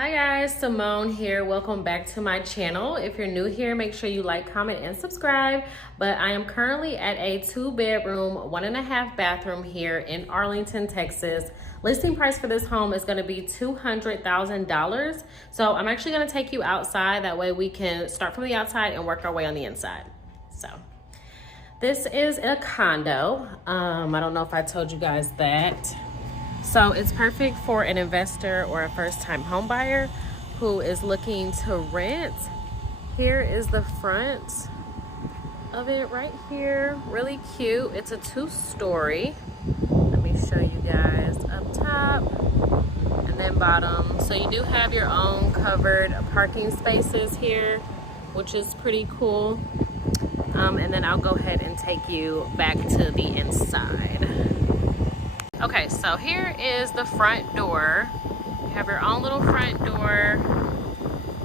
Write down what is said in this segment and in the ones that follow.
Hi guys, Simone here. Welcome back to my channel. If you're new here, make sure you like, comment, and subscribe. But I am currently at a 2-bedroom, 1.5 bathroom here in Arlington, Texas. Listing price for this home is going to be $200,000. So I'm actually going to take you outside. That way we can start from the outside and work our way on the inside. So this is a condo. I don't know if I told you guys that. So it's perfect for an investor or a first-time home buyer who is looking to rent. Here is the front of it right here. Really cute. It's a 2-story. Let me show you guys up top and then bottom. So you do have your own covered parking spaces here, which is pretty cool. And then I'll go ahead and take you back to the inside. Okay, so here is the front door. You have your own little front door,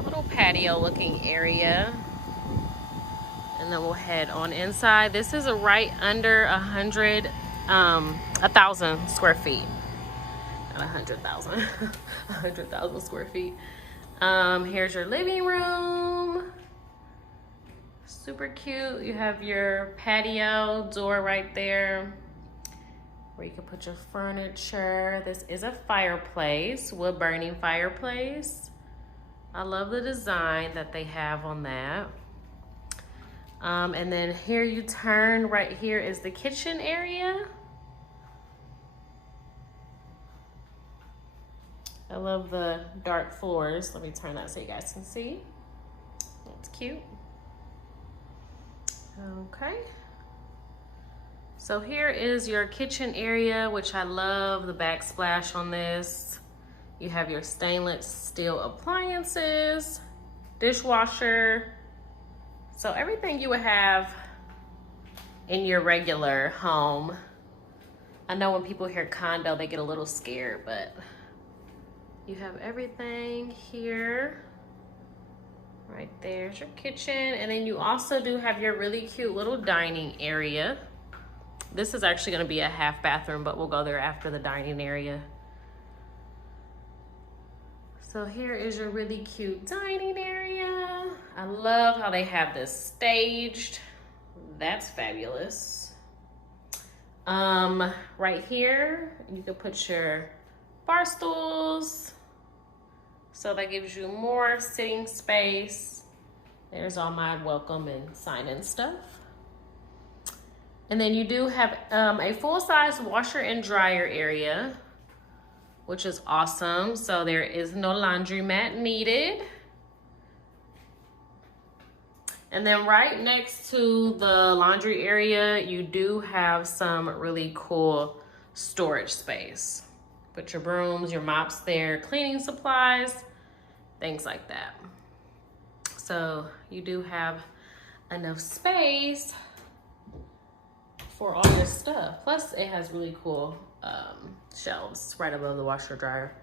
little patio looking area. And then we'll head on inside. This is a right under 1,000 square feet. Not 100,000, 100,000 square feet. Here's your living room. Super cute. You have your patio door right there, where you can put your furniture. This is a fireplace, wood burning fireplace. I love the design that they have on that. And then here you turn, right here is the kitchen area. I love the dark floors. Let me turn that so you guys can see. That's cute. Okay. So here is your kitchen area, which I love the backsplash on this. You have your stainless steel appliances, dishwasher. So everything you would have in your regular home. I know when people hear condo, they get a little scared, but you have everything here. Right there's your kitchen. And then you also do have your really cute little dining area. This is actually going to be a half bathroom, but we'll go there after the dining area. So here is your really cute dining area. I love how they have this staged. That's fabulous. Right here, you can put your bar stools. So that gives you more sitting space. There's all my welcome and sign-in stuff. And then you do have a full-size washer and dryer area, which is awesome. So there is no laundromat needed. And then right next to the laundry area, you do have some really cool storage space. Put your brooms, your mops there, cleaning supplies, things like that. So you do have enough space for all your stuff. Plus it has really cool shelves right above the washer dryer.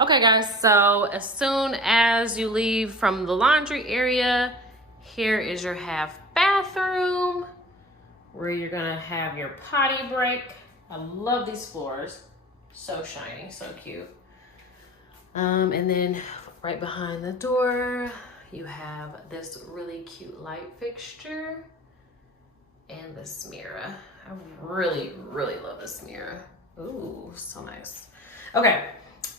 Okay guys, so as soon as you leave from the laundry area, here is your half bathroom where you're gonna have your potty break. I love these floors. So shiny, so cute. And then right behind the door, you have this really cute light fixture and this mirror. I really, really love this mirror. Ooh, so nice. Okay,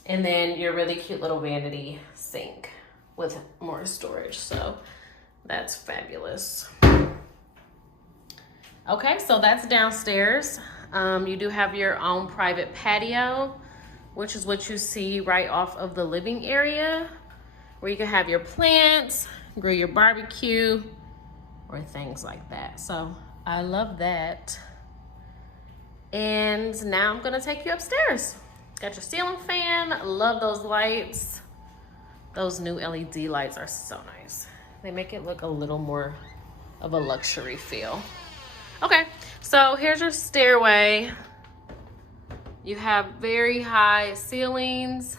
and then your really cute little vanity sink with more storage. So that's fabulous. Okay, so that's downstairs. You do have your own private patio, which is what you see right off of the living area, where you can have your plants, grill your barbecue, or things like that. So I love that. And now I'm gonna take you upstairs. Got your ceiling fan. Love those lights. Those new LED lights are so nice. They make it look a little more of a luxury feel. Okay, so here's your stairway. You have very high ceilings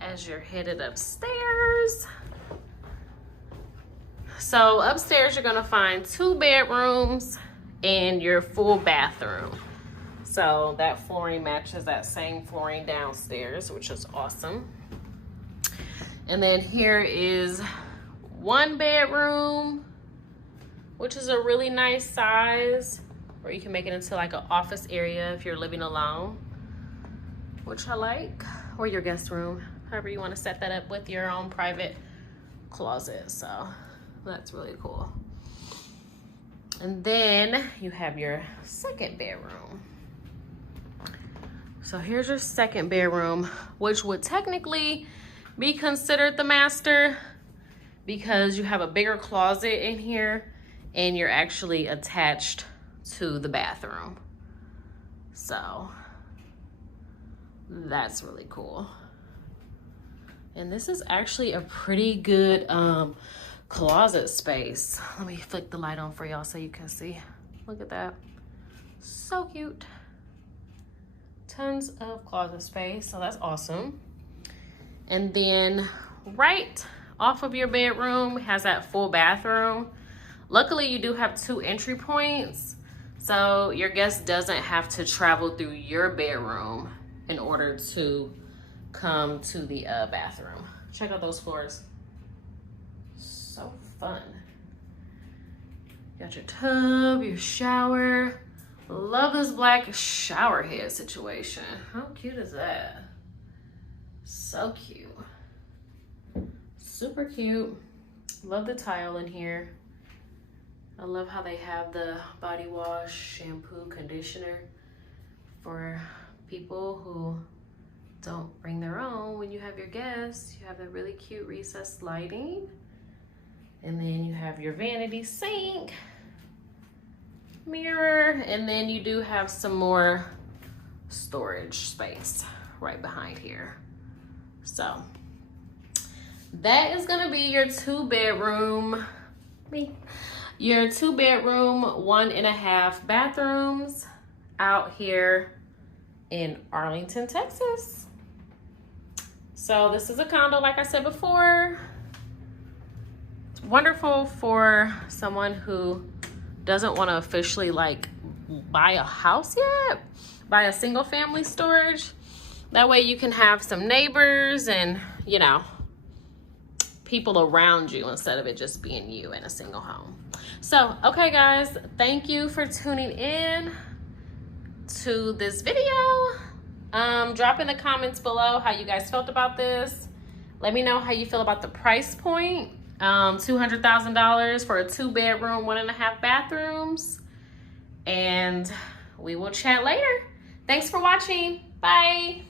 as you're headed upstairs. So upstairs, you're gonna find 2 bedrooms and your full bathroom. So that flooring matches that same flooring downstairs, which is awesome. And then here is 1 bedroom, which is a really nice size, where you can make it into like an office area if you're living alone, which I like, or your guest room, however you want to set that up with your own private closet. So that's really cool. And then you have your 2nd bedroom. So here's your 2nd bedroom, which would technically be considered the master because you have a bigger closet in here and you're actually attached to the bathroom. So that's really cool. And this is actually a pretty good closet space. Let me flick the light on for y'all so you can see. Look at that. So cute. Tons of closet space, so that's awesome. And then right off of your bedroom has that full bathroom. Luckily, you do have 2 entry points, so your guest doesn't have to travel through your bedroom in order to come to the bathroom. Check out those floors. So fun. Got your tub, your shower. Love this black shower head situation. How cute is that? So cute. Super cute. Love the tile in here. I love how they have the body wash, shampoo, conditioner for people who don't bring their own. When you have your guests, you have the really cute recessed lighting. And then you have your vanity sink, mirror, and then you do have some more storage space right behind here. So that is gonna be your 2 bedroom, your 2 bedroom, 1.5 bathrooms out here in Arlington, Texas. So this is a condo, like I said before. It's wonderful for someone who doesn't want to officially like buy a house yet, buy a single family storage. That way you can have some neighbors and, you know, people around you instead of it just being you in a single home. So, okay guys, thank you for tuning in to this video. Drop in the comments below how you guys felt about this. Let me know how you feel about the price point. $200,000 for a 2 bedroom, 1.5 bathrooms. And we will chat later. Thanks for watching. Bye.